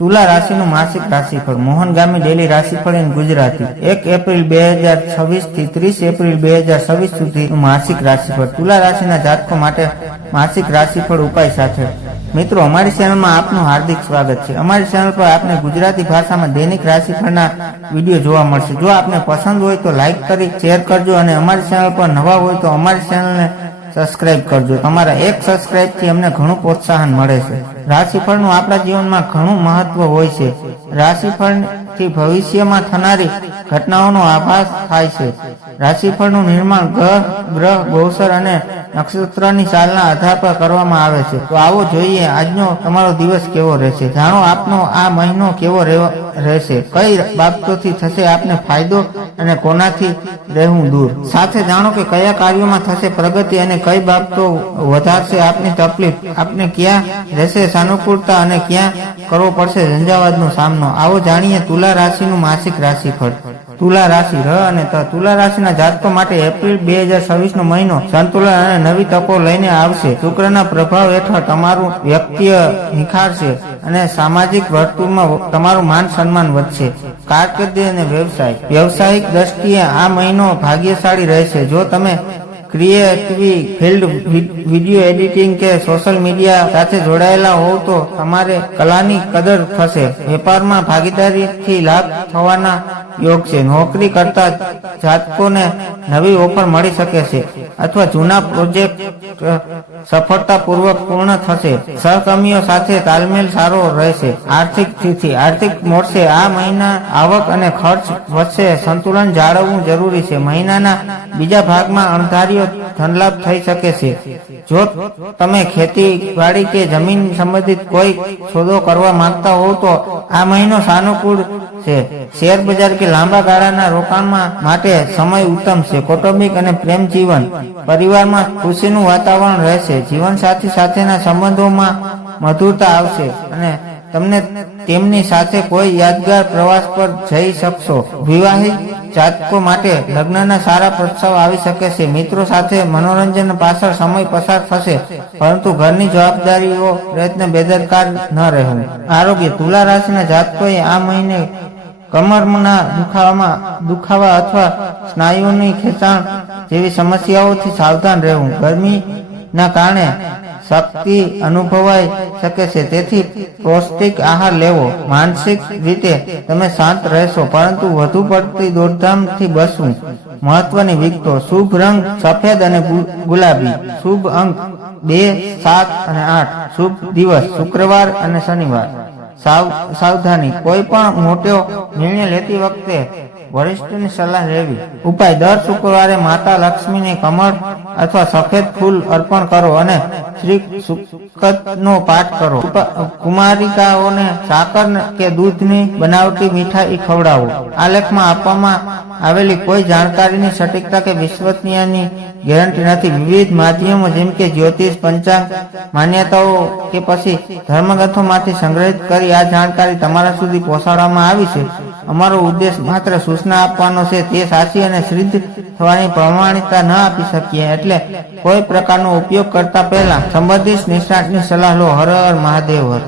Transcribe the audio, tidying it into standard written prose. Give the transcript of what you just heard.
તુલા રાશિનું માસિક રાશિફળ મોહન ગામી ડેલી રાશિફળ ઇન ગુજરાતી 1 એપ્રિલ 2026 થી 30 એપ્રિલ 2026 સુધીનું માસિક રાશિફળ તુલા રાશિના જાતકો માટે માસિક રાશિફળ ઉપાય સાથે મિત્રો અમારી ચેનલમાં આપનું હાર્દિક સ્વાગત છે। અમારી ચેનલ પર આપને ગુજરાતી ભાષામાં દૈનિક રાશિફળના વિડીયો જોવા મળશે। જો આપને પસંદ હોય તો લાઈક કરી શેર કરજો અને અમારી ચેનલ પર નવા હોય તો અમારી ચેનલને સબસ્ક્રાઇબ કરજો। તમારા એક સબસ્ક્રાઇબ થી અમને ઘણું પ્રોત્સાહન મળે છે। રાશિફળનું આપણા જીવનમાં ઘણું મહત્વ હોય છે। રાશિફળથી ભવિષ્યમાં થનારી ઘટનાઓનો આભાસ થાય છે। રાશિફળનું નિર્માણ ગ્રહ ગોચર અને નક્ષત્રની ચાલના આધાર પર કરવામાં આવે છે। તો આવો જોઈએ આજનો તમારો દિવસ કેવો રહેશે। જાણો આપનો આ મહિનો કેવો રહેશે, કઈ બાબતોથી થશે આપને ફાયદો અને કોનાથી રહેવું દૂર। સાથે જાણો કે કયા કાર્યોમાં થશે પ્રગતિ અને કઈ બાબતો વધારશે આપની તકલીફ। આપને ક્યાં રહેશે સાનુકૂળતા અને ક્યાં કરવો પડશે ઝંઝાવાતનો સામનો। આવો જાણીએ તુલા રાશિનું માસિક રાશિફળ। તુલા રાશિ ર અને ત તુલા રાશિના જાતકો માટે એપ્રિલ 2026 નો મહિનો સંતુલન અને નવી તકો લઈને આવશે। શુક્રના પ્રભાવ હેઠળ તમારું વ્યક્તિત્વ નિખારશે અને સામાજિક વર્તુળમાં તમારું માન સન્માન વધશે। કારકિર્દી અને વ્યવસાયિક દ્રષ્ટિએ આ મહિનો ભાગ્યશાળી રહેશે। જો તમે ક્રિએટિવ ફિલ્ડ, વિડીયો એડિટિંગ કે સોશિયલ મીડિયા સાથે જોડાયેલા હોવ તો તમારે કલાની કદર થશે। વેપારમાં ભાગીદારીથી લાભ થવાના યોગ છે। નોકરી કરતા જાતકોને નવી ઓફર મળી શકે છે અથવા જૂના પ્રોજેક્ટ સફળતાપૂર્વક પૂર્ણ થશે। સહકર્મીઓ સાથે તાલમેલ સારો રહેશે। આર્થિક સ્થિતિ આર્થિક મળશે। આ મહિના આવક અને ખર્ચ વચ્ચે સંતુલન જાળવવું જરૂરી છે। મહિનાના બીજા ભાગમાં અણધાર્યો ધનલાભ થઈ શકે છે। જો તમે ખેતીવાડી કે જમીન સંબંધિત કોઈ સોદો કરવા માંગતા હો તો આ મહિનો સાનુકૂળ છે। શેર બજાર કે લાંબા ગાળાના રોકાણમાં માટે સમય ઉત્તમ છે। કૌટુંબિક અને પ્રેમ જીવન પરિવારમાં ખુશીનું વાતાવરણ રહેશે। જીવનસાથી સાથેના સંબંધોમાં મધુરતા આવશે અને તમને તેમની સાથે કોઈ યાદગાર પ્રવાસ પર જઈ શકશો। વિવાહિત જાતકો માટે લગ્નના સારા પ્રસ્તાવ આવી શકે છે। મિત્રો સાથે મનોરંજન પાછળ સમય પસાર થશે પરંતુ ઘરની જવાબદારીઓ પ્રયત્ન બેદરકાર ન રહેવું। આરોગ્ય તુલા રાશિના જાતકોએ આ મહિને કમરના દુખાવા અથવા સ્નાયુઓની ખેંચાણ જેવી સમસ્યાઓથી સાવધાન રહેવું। ગરમીના કારણે શક્તિ અનુભવાઈ શકે છે તેથી પૌષ્ટિક આહાર લેવો। માનસિક રીતે તમે શાંત રહેશો પરંતુ વધુ પડતી દોડધામથી બચવું। મહત્વની વિગતો શુભ રંગ સફેદ અને ગુલાબી। શુભ અંક 2, 7 અને 8। શુભ દિવસ શુક્રવાર અને શનિવાર। સાવધાની કોઈ પણ મોટો નિર્ણય લેતી વખતે વરિષ્ઠની સલાહ લેવી। ઉપાય દર શુક્રવારે માતા લક્ષ્મીને કમળ અથવા સફેદ ફૂલ અર્પણ કરો અને શ્રી સુક્તનો પાઠ કરો। કુમારિકાઓને સાકર કે દૂધની બનાવટી મીઠાઈ ખવડાવો। આ લેખમાં આપવામાં આવેલી કોઈ જાણકારીની સટીકતા કે વિશ્વસનીયતાની ગેરંટી નથી। વિવિધ માધ્યમો જેમ કે જ્યોતિષ, પંચાંગ, માન્યતાઓ કે પછી ધર્મગ્રંથોમાંથી સંગ્રહિત કરી આ જાણકારી તમારા સુધી પહોંચાડવામાં આવી છે। અમારો ઉદ્દેશ માત્ર સૂચના આપવાનો છે, તે સાચી અને સિદ્ધ થવાની પ્રમાણિકતા ન આપી શકીએ, એટલે કોઈ પ્રકારનો ઉપયોગ કરતા પહેલા સંબંધિત નિષ્ણાતની સલાહ લો। હર હર મહાદેવ હર।